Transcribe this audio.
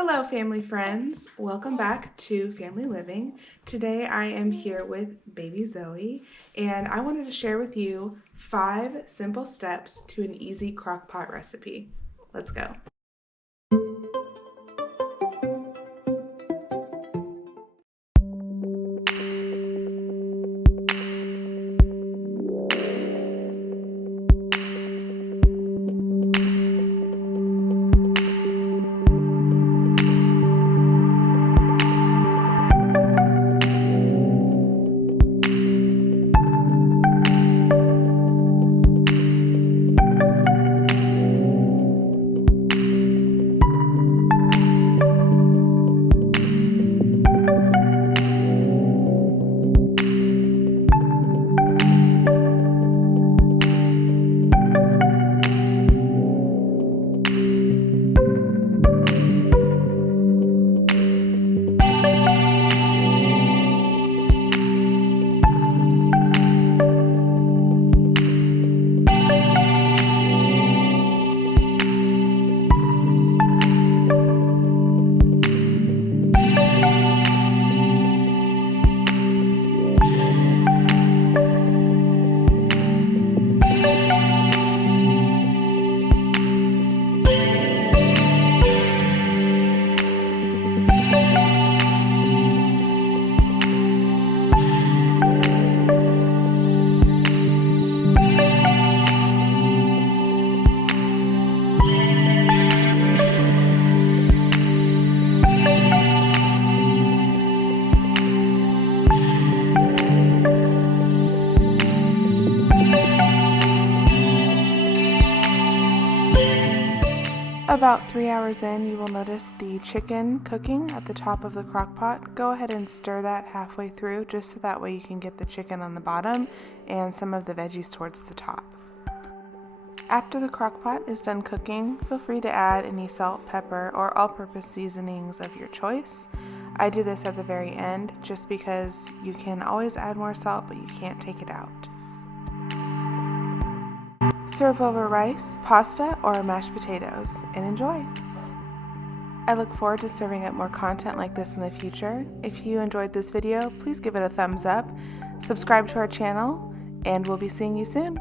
Hello family friends, welcome back to Family Living. Today I am here with baby Zoe and I wanted to share with you 5 simple steps to an easy crockpot recipe. Let's go. About 3 hours in, you will notice the chicken cooking at the top of the crock pot. Go ahead and stir that halfway through just so that way you can get the chicken on the bottom and some of the veggies towards the top. After the crock pot is done cooking, feel free to add any salt, pepper, or all-purpose seasonings of your choice. I do this at the very end just because you can always add more salt, but you can't take it out. Serve over rice, pasta, or mashed potatoes, and enjoy! I look forward to serving up more content like this in the future. If you enjoyed this video, please give it a thumbs up, subscribe to our channel, and we'll be seeing you soon.